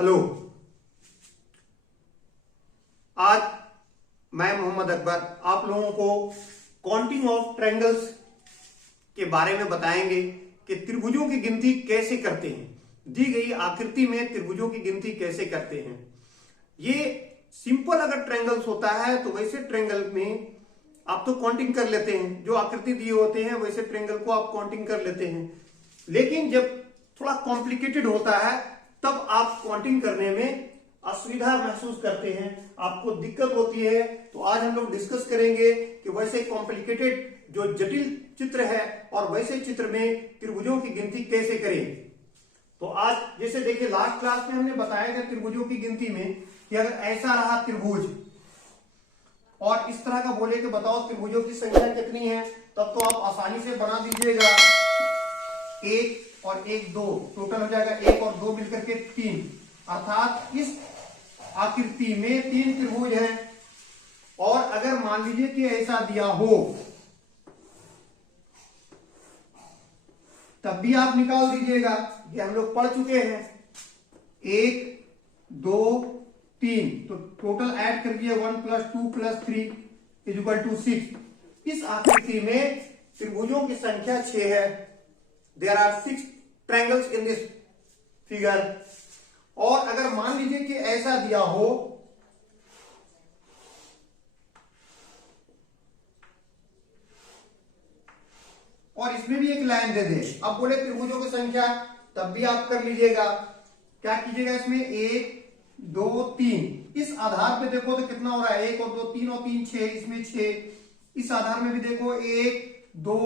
Hello. आज मैं मोहम्मद अकबर आप लोगों को काउंटिंग ऑफ ट्रायंगल्स के बारे में बताएंगे कि त्रिभुजों की गिनती कैसे करते हैं। दी गई आकृति में त्रिभुजों की गिनती कैसे करते हैं। ये सिंपल अगर ट्रायंगल्स होता है तो वैसे ट्रायंगल में आप तो काउंटिंग कर लेते हैं, जो आकृति दिए होते हैं वैसे ट्रायंगल को आप काउंटिंग कर लेते हैं। लेकिन जब थोड़ा कॉम्प्लिकेटेड होता है तब आप काउंटिंग करने में असुविधा महसूस करते हैं, आपको दिक्कत होती है। तो आज हम लोग डिस्कस करेंगे कि वैसे कॉम्प्लिकेटेड जो जटिल चित्र है और वैसे चित्र में त्रिभुजों की गिनती कैसे करें। तो आज जैसे देखिए लास्ट क्लास में हमने बताया था त्रिभुजों की गिनती में कि अगर ऐसा रहा त्रिभुज और इस तरह का बोले कि बताओ त्रिभुजों की संख्या कितनी है, तब तो आप आसानी से बना दीजिएगा। एक और एक दो टोटल हो जाएगा, एक और दो मिलकर के तीन, अर्थात इस आकृति में तीन त्रिभुज हैं। और अगर मान लीजिए कि ऐसा दिया हो तब भी आप निकाल दीजिएगा, ये हम लोग पढ़ चुके हैं। एक दो तीन तो टोटल ऐड कर दिए 1 + 2 + 3 = 6। इस आकृति में त्रिभुजों की संख्या 6 है। There are 6 triangles in this figure. और अगर मान लीजिए कि ऐसा दिया हो और इसमें भी एक लाइन दे दे, अब बोले त्रिभुजों की संख्या, तब भी आप कर लीजिएगा। क्या कीजिएगा इसमें 1 2 3, इस आधार पे देखो तो कितना हो रहा है, 1 और 2 3 और 3 6, इसमें 6। इस आधार में भी देखो 1 2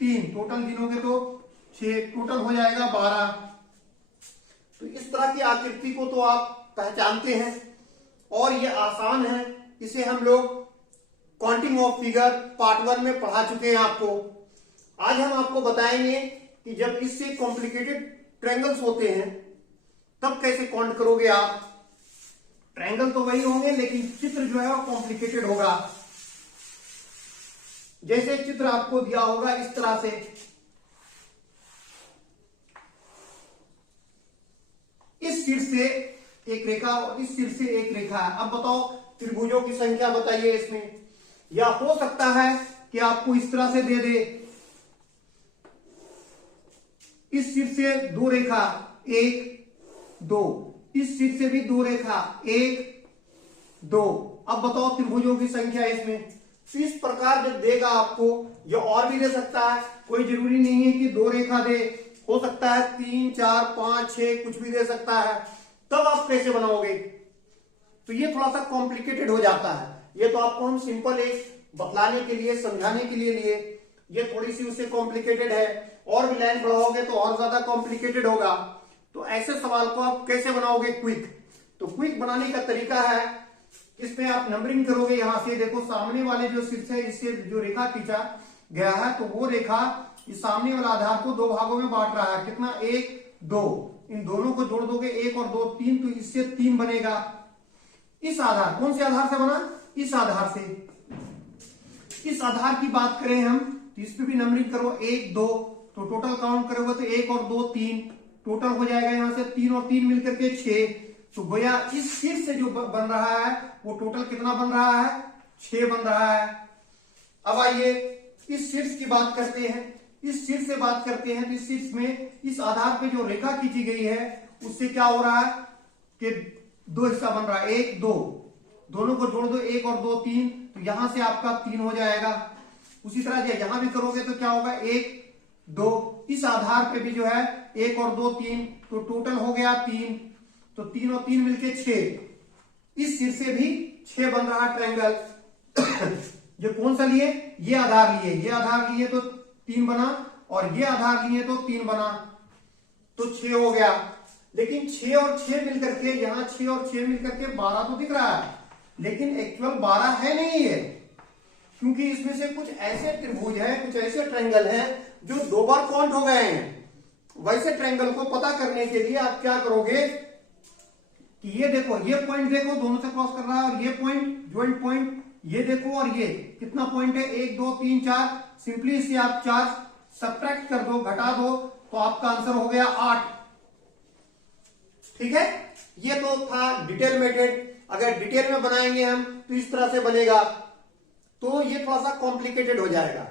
3, टोटल गिनोगे तो 6, टोटल हो जाएगा 12। तो इस तरह की आकृति को तो आप पहचानते हैं और ये आसान है। इसे हम लोग काउंटिंग ऑफ फिगर पार्ट 1 में पढ़ा चुके हैं आपको। आज हम आपको बताएंगे कि जब इससे कॉम्प्लिकेटेड ट्रायंगल्स होते हैं तब कैसे काउंट करोगे आप। ट्रायंगल तो वही होंगे लेकिन चित्र जो है वो कॉम्प्लिकेटेड होगा। जैसे चित्र आपको दिया होगा इस तरह से, इस सिर से एक रेखा और इस सिर से एक रेखा है। अब बताओ त्रिभुजों की संख्या बताइए इसमें। या हो सकता है कि आपको इस तरह से दे दे, इस सिर से दो रेखा 1 2, इस सिर से भी दो रेखा 1 2। अब बताओ त्रिभुजों की संख्या इसमें। तो इस प्रकार जब देगा आपको, ये और भी दे सकता है, कोई जरूरी नहीं है कि दो रेखा दे, हो सकता है 3 4 5 6 कुछ भी दे सकता है। तब आप कैसे बनाओगे, तो ये थोड़ा सा कॉम्प्लिकेटेड हो जाता है। ये तो आपको हम सिंपल एक बतलाने के लिए समझाने के लिए ये थोड़ी सी उससे कॉम्प्लिकेटेड है। और भी लाइन बढ़ाओगे तो और ज्यादा कॉम्प्लिकेटेड होगा। तो ऐसे सवाल को आप कैसे बनाओगे क्विक। तो क्विक बनाने का तरीका है, इसमें आप नंबरिंग करोगे। यहां से देखो सामने वाले जो शीर्ष है इससे जो रेखा खींचा गया है तो वो रेखा इस सामने वाला आधार को दो भागों में बांट रहा है। कितना 1 2, इन दोनों को जोड़ दोगे 1 और 2 3, तो इससे 3 बनेगा। इस आधार, कौन से आधार से बना, इस आधार से। इस आधार की बात करें हम तो इस पे भी नंबरिंग करो 1 2, तो टोटल काउंट करोगे तो 1 और 2 3, टोटल हो जाएगा यहां से 3 और 3 मिलकर के 6। तो गोया इस सिर से जो बन रहा है वो टोटल कितना बन रहा है, 6 बन रहा है। अब आइए इस शीर्ष की बात करते हैं। इस शीर्ष से बात करते हैं तो इस शीर्ष में इस आधार पे जो रेखा खींची गई है उससे क्या हो रहा है कि दो हिस्सा बन रहा है 1 2, दोनों को जोड़ दो 1 और 2 3, तो यहां से आपका 3 हो जाएगा। उसी तरह यहां भी करोगे तो क्या होगा 1 2, इस आधार पे भी जो है 1 और 2 3, तो टोटल हो गया 3, तो 3 और 3 मिलके 6। इस सिर से भी 6 बन रहा ट्रायंगल। जो कौन सा लिए, ये आधार लिए, ये आधार लिए तो 3 बना और ये आधार लिए तो 3 बना, तो 6 हो गया। लेकिन 6 और 6 मिलकर के, यहां 6 और 6 मिलकर के 12 तो दिख रहा है, लेकिन एक्चुअल 12 है नहीं है, क्योंकि इसमें से कुछ ऐसे त्रिभुज है, कुछ ऐसे ट्रायंगल है जो 2 बार काउंट हो गए हैं। वैसे ट्रायंगल को पता करने के लिए आप क्या करोगे कि ये देखो, ये पॉइंट देखो दोनों से क्रॉस कर रहा है, और ये पॉइंट ज्वाइंट पॉइंट ये देखो, और ये कितना पॉइंट है 1 2 3 4। सिंपली इसे आप 4 सब्ट्रैक्ट कर दो, घटा दो, तो आपका आंसर हो गया 8। ठीक है, ये तो था डिटेल मेथड। अगर डिटेल में बनाएंगे हम तो इस तरह से बनेगा, तो ये थोड़ा सा कॉम्प्लिकेटेड हो जाएगा,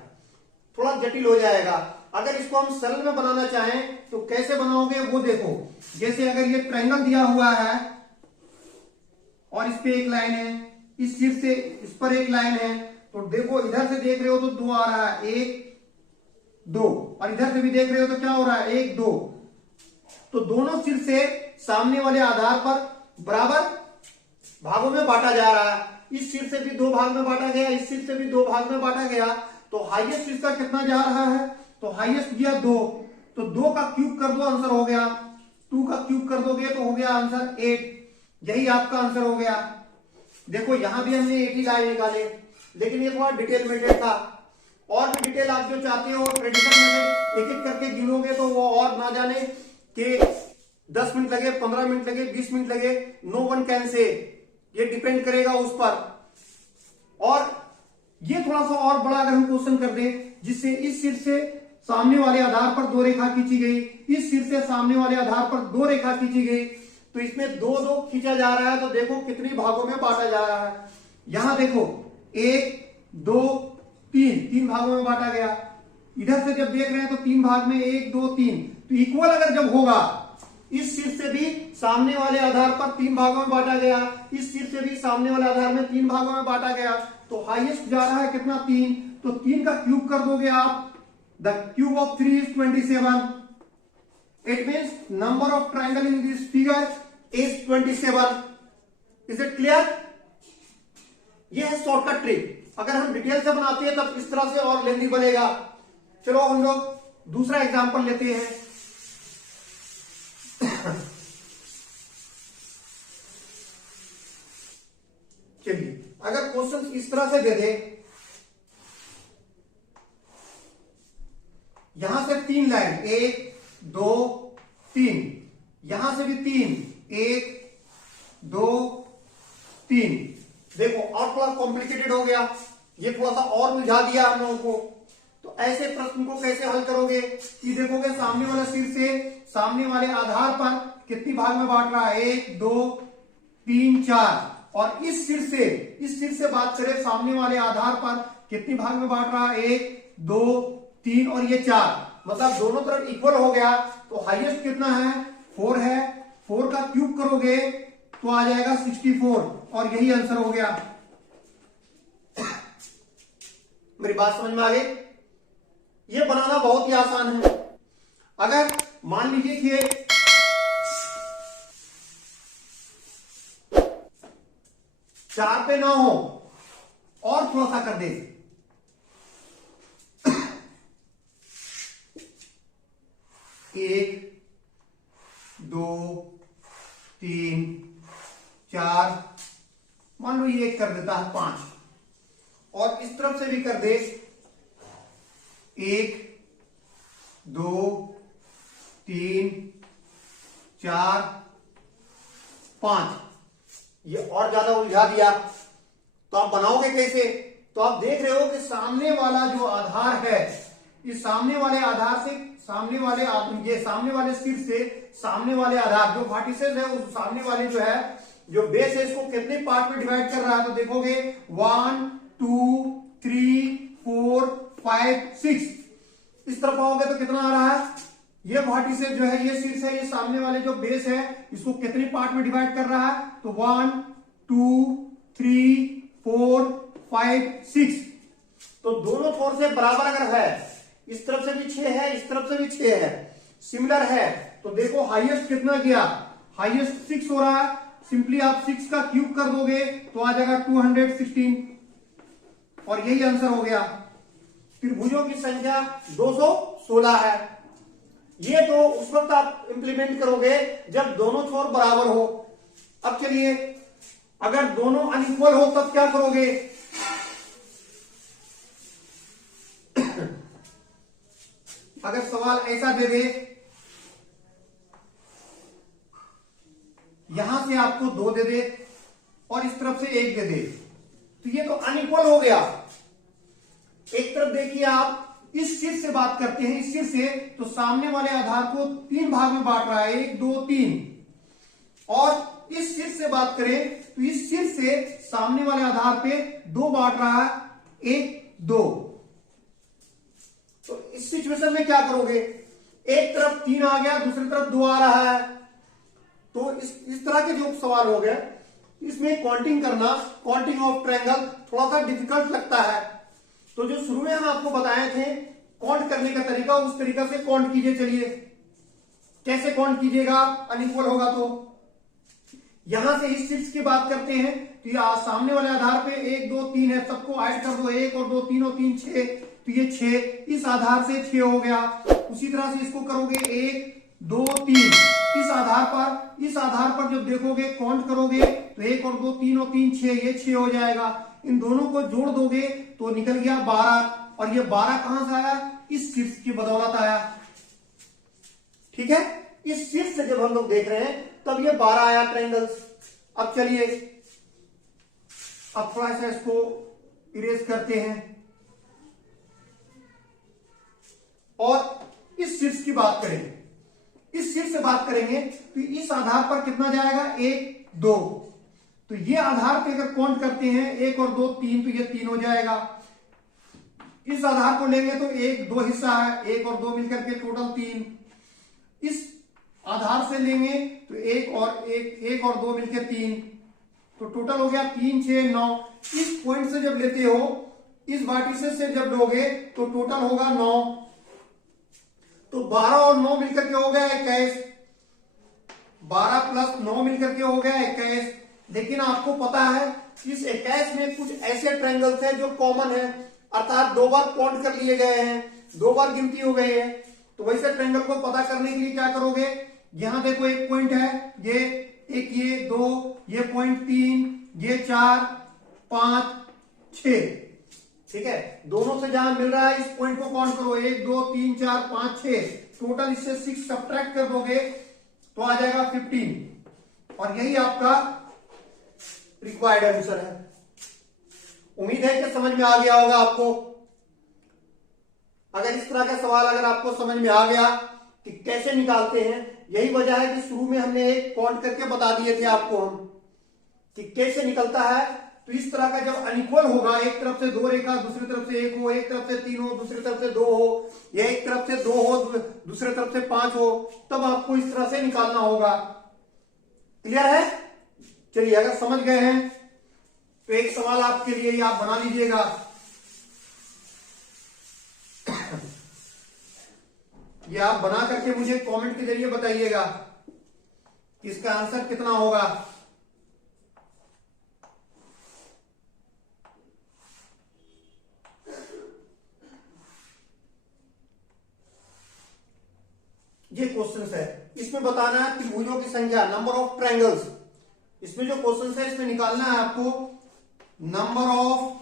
थोड़ा जटिल हो जाएगा। अगर इसको हम सरल में बनाना चाहें तो कैसे बनाओगे वो देखो। जैसे अगर ये ट्रायंगल दिया हुआ है और इस पे एक लाइन है, इस सिर से इस पर एक लाइन है, तो देखो इधर से देख रहे हो तो 2 आ रहा है, 1 2, और इधर से भी देख रहे हो तो क्या हो रहा है, 1 2। तो दोनों सिर से सामने वाले आधार पर बराबर भागों में बांटा जा रहा है। इस सिर से भी 2 भाग में बांटा गया, इस सिर से भी 2 भाग में बांटा गया। तो हाईएस्ट इसका कितना जा रहा है, तो हाईएस्ट दिया 2, तो 2 का क्यूब कर दो, आंसर हो गया। 2 का क्यूब कर दोगे तो हो गया आंसर 8। यही आपका आंसर हो गया। देखो यहां भी हमने 8 ही लाए निकाले, लेकिन ये थोड़ा डिटेल मेथड था। और भी डिटेल आप जो चाहते हो ट्रेडिशनल मेथड एक एक करके गिनोगे तो वो और ना जाने कि 10 मिनट लगे, 15 मिनट लगे, 20 मिनट लगे, नो वन कैन से, ये डिपेंड करेगा उस पर। और ये थोड़ा सा और बड़ा अगर हम क्वेश्चन कर दें, जिससे इस सिर से सामने वाले आधार पर 2 रेखा खींची गई, इस सिर से सामने वाले आधार पर 2 रेखा खींची गई, तो इसमें 2 2 खींचा जा रहा है। तो देखो कितनी भागों में बांटा जा रहा है। यहां देखो 1 2 3 भागों में बांटा गया। इधर से जब देख रहे हैं तो 3 भाग में 1 2 3, तो इक्वल अगर जब होगा, इस सिर से भी सामने वाले आधार पर 3 भागों में बांटा गया, इस सिर से भी सामने वाले आधार में 3 भागों में बांटा गया, तो हाईएस्ट जा रहा है कितना, 3। तो 3 का क्यूब कर दोगे आप, the cube of 3 is 27। It means number of triangle in this figure is 27। Is it clear? यह है शॉर्टकट ट्रिक। अगर हम डिटेल से बनाते हैं तब इस तरह से और लेंदी बनेगा। चलो हम लोग दूसरा एग्जांपल लेते हैं। चलिए, अगर क्वेश्चन इस तरह से दे दे, यहां से 3 लाइन, 1 2 3, यहां से भी 3, 1 2 3। देखो और थोड़ा कॉम्प्लिकेटेड हो गया, ये थोड़ा सा और उलझा दिया हम लोगों को। तो ऐसे प्रश्न को कैसे हल करोगे कि देखोगे सामने वाला सिर से सामने वाले आधार पर कितनी भाग में बांट रहा है, 1 2 3 4, और इस सिर से बात करें सामने वाले आधार पर कितनी भाग में बांट रहा है, 1 2 3 और ये 4, मतलब दोनों तरफ इक्वल हो गया। तो हाईएस्ट कितना है, 4 है। 4 का क्यूब करोगे तो आ जाएगा 64, और यही आंसर हो गया। मेरी बात समझ में आ गई? ये बनाना बहुत ही आसान है। अगर मान लीजिए कि 4 पे ना हो और थोड़ा सा कर दे, 1 2 3 4, मान लो ये कर देता है 5, और इस तरफ से भी कर दे 1 2 3 4 5, ये और ज्यादा उलझा दिया। तो आप बनाओगे कैसे? तो आप देख रहे हो कि सामने वाला जो आधार है, इस सामने वाले आधार से ये सामने वाले सिर से सामने वाले आधार जो वर्टिसेस है, उस सामने वाले जो है जो बेस है, इसको कितने पार्ट में डिवाइड कर रहा है? तो देखोगे 1 2 3 4 5 6, इस तरफ आओगे तो कितना आ रहा है? ये वर्टिसेस जो है, ये शीर्ष है, ये सामने वाले जो बेस है, इसको कितने पार्ट में डिवाइड कर रहा है? तो 1 2 3 4 5 6। तो दोनों छोर से बराबर अगर है, इस तरफ से भी 6 है, इस तरफ से भी 6 है, सिमिलर है, तो देखो हाईएस्ट कितना गया? हाईएस्ट 6 हो रहा है। सिंपली आप 6 का क्यूब कर दोगे तो आ जाएगा 216, और यही आंसर हो गया। त्रिभुजों की संख्या 216 है। ये तो उस वक्त आप इंप्लीमेंट करोगे जब दोनों छोर बराबर हो। अब चलिए, अगर दोनों अनइक्वल हो तब क्या करोगे? अगर सवाल ऐसा दे दे, यहां से आपको 2 दे दे और इस तरफ से 1 दे दे, तो ये तो अनइक्वल हो गया। एक तरफ देखिए, आप इस सिर से बात करते हैं, इस सिर से, तो सामने वाले आधार को 3 भाग में बांट रहा है, 1 2 3, और इस शीर्ष से बात करें तो इस शीर्ष से सामने वाले आधार पे 2 बांट रहा है, 1 2। तो इस सिचुएशन में क्या करोगे, एक तरफ 3 आ गया, दूसरी तरफ 2 आ रहा है। तो इस तरह के जो सवाल हो गए, इसमें काउंटिंग करना, काउंटिंग ऑफ ट्रायंगल थोड़ा सा डिफिकल्ट लगता है। तो जो शुरू में हम आपको बताए थे काउंट करने का तरीका, उस तरीका से काउंट कीजिए। चलिए कैसे काउंट कीजिएगा, अनइक्वल होगा तो यहां से इस शीर्ष की बात करते हैं तो ये सामने वाले आधार पे 1 2 3 है, सबको ऐड कर दो, 1 और 2 3 और 3 6, तो ये 6 इस आधार से 6 हो गया। उसी तरह से इसको करोगे 1 2 3, इस आधार पर जब देखोगे काउंट करोगे तो 1 और 2 3 और 3 6, ये 6 हो जाएगा। इन दोनों को जोड़ दोगे तो निकल गया 12, और ये 12 कहां से आया, इस शीर्ष की बदौलत आया। ठीक है, इस शीर्ष से जब हम लोग देख रहे हैं तब ये 12 आया ट्रायंगल्स। अब चलिए अब थोड़ा सा इसको इरेज करते हैं और इस शीर्ष की बात करें। इस शीर्ष से बात करेंगे तो इस आधार पर कितना जाएगा, 1 2। तो ये आधार पे अगर काउंट करते हैं 1 और 2 3, तो ये 3 हो जाएगा। इस आधार को लेंगे तो 1 2 हिस्सा है, 1 और 2 मिलकर के टोटल 3। इस आधार से लेंगे तो 1 और 2 मिलकर 3, तो टोटल हो गया 3 6 9। इस पॉइंट से जब लेते हो, इस वर्टिसेस से जब लोगे तो टोटल होगा 9। तो 12 और 9 मिलकर के हो गया 21, 12 प्लस 9 मिलकर के हो गया 21। लेकिन आपको पता है इस 21 में कुछ ऐसे ट्रायंगल्स हैं जो कॉमन है, अर्थात 2 बार काउंट कर लिए गए हैं, 2 बार गिनती हो गई है। तो वैसे ट्रायंगल को पता करने के लिए क्या करोगे, यहां देखो एक पॉइंट है, ये 2, ये पॉइंट 3, ये 4 5 6। ठीक है, दोनों से जहां मिल रहा है इस पॉइंट को काउंट करो, 1 2 3 4 5 6, टोटल इससे 6 सब्ट्रैक्ट कर दोगे तो आ जाएगा 15, और यही आपका रिक्वायर्ड आंसर है। उम्मीद है कि समझ में आ गया होगा आपको। अगर इस तरह का सवाल अगर आपको समझ में आ गया कि कैसे निकालते हैं, यही वजह है कि शुरू में हमने एक काउंट करके बता दिए थे आपको हम कि कैसे निकलता है। तो इस तरह का जब अनइक्वल होगा, एक तरफ से 2 रेखा, दूसरी तरफ से 1 हो, एक तरफ से 3 हो, दूसरी तरफ से 2 हो, या एक तरफ से 2 हो, दूसरी तरफ से 5 हो, तब आपको इस तरह से निकालना होगा। क्लियर है? चलिए अगर समझ गए हैं तो एक सवाल आपके लिए ही आप बना लीजिएगा। ये आप बना करके मुझे कमेंट के जरिए बताइएगा इसका आंसर कितना होगा। ये क्वेश्चन है, इसमें बताना है त्रिभुजों की संख्या, नंबर ऑफ ट्रायंगल्स। इसमें जो क्वेश्चन है इसमें निकालना है आपको नंबर ऑफ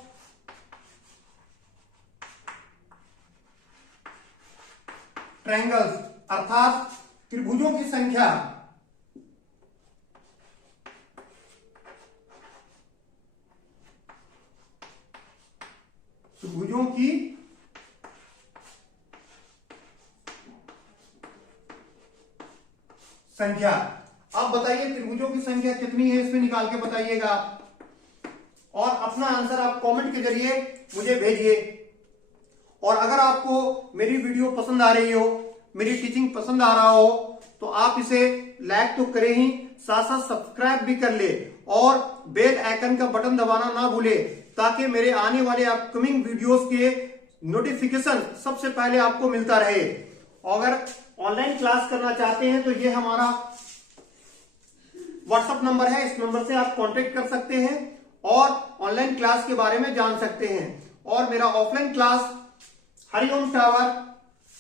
ट्रायंगल्स, अर्थात त्रिभुजों की संख्या। त्रिभुजों की संख्या। अब बताइए त्रिभुजों की संख्या कितनी है, इसमें निकाल के बताइएगा आप, और अपना आंसर आप कमेंट के जरिए मुझे भेजिए। और अगर आपको मेरी वीडियो पसंद आ रही हो, मेरी टीचिंग पसंद आ रहा हो, तो आप इसे लाइक तो करें ही, साथ साथ सब्सक्राइब भी कर ले और बेल आइकन का बटन दबाना ना भूले, ताकि मेरे आने वाले अपकमिंग वीडियोस के नोटिफिकेशन सबसे पहले आपको मिलता रहे। अगर ऑनलाइन क्लास करना चाहते हैं तो ये हमारा व्हाट्सएप नंबर है, इस नंबर से आप कांटेक्ट कर सकते हैं और ऑनलाइन क्लास के बारे में जान सकते हैं। और मेरा offline class Hariom tower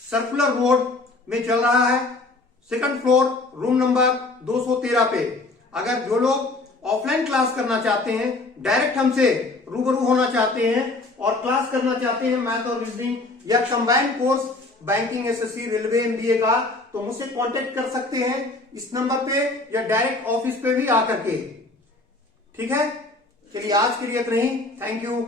circular road में चल रहा है, 2nd फ्लोर, रूम नंबर 213 पे। अगर जो लोग ऑफलाइन क्लास करना चाहते हैं, डायरेक्ट हमसे रूबरू होना चाहते हैं और क्लास करना चाहते हैं मैथ और रीजनिंग या combined course banking, SSC, railway, MBA का, तो मुझसे कांटेक्ट कर सकते हैं इस नंबर पे या डायरेक्ट ऑफिस पे भी आकर के। ठीक है, चलिए आज के लिए इतना ही। Thank you.